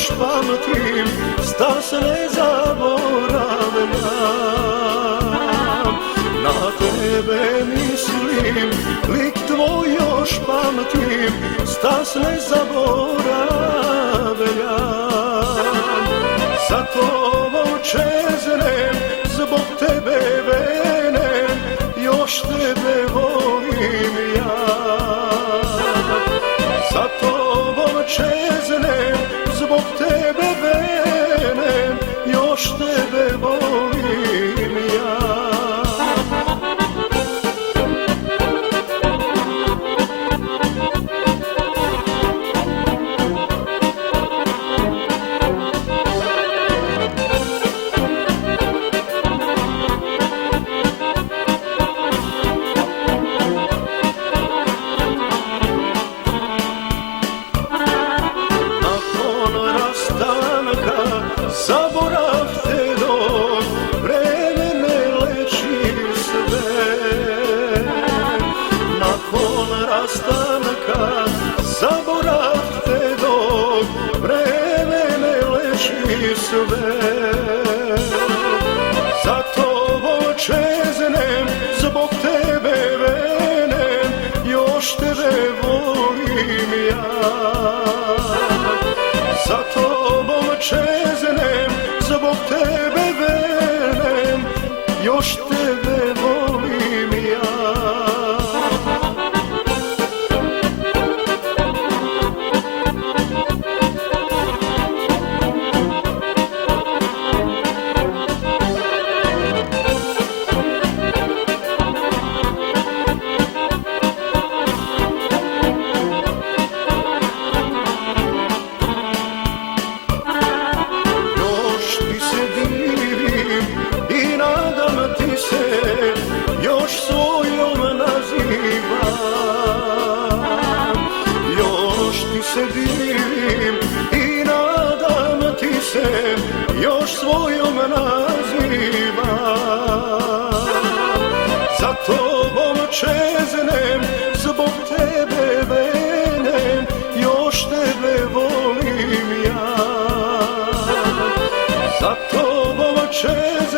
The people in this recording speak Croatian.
još pamtim, stas ne zaboravljam. Na tebe mislim, lik tvoj još pamtim, stas ne zaboravljam. Za tobom čeznem, zbog tebe venem, još tebe volim ja. Za tobom čeznem, zbog tebe venem, još tebe volim ja. Zaborav te dok vreme ne leči sve. Nakon rastanka zaborav te dok vreme ne leči sve. Za tobom čeznem, zbog tebe venem, još tebe volim ja. Za tobom čeznem, zbog tebe venem, još tebe volim ja. Još svojom nazivam, još ti se divim i nadam ti se, još svojom nazivam. Za tobom čeznem, zbog tebe venem, još tebe volim ja. Za tobom čeznem,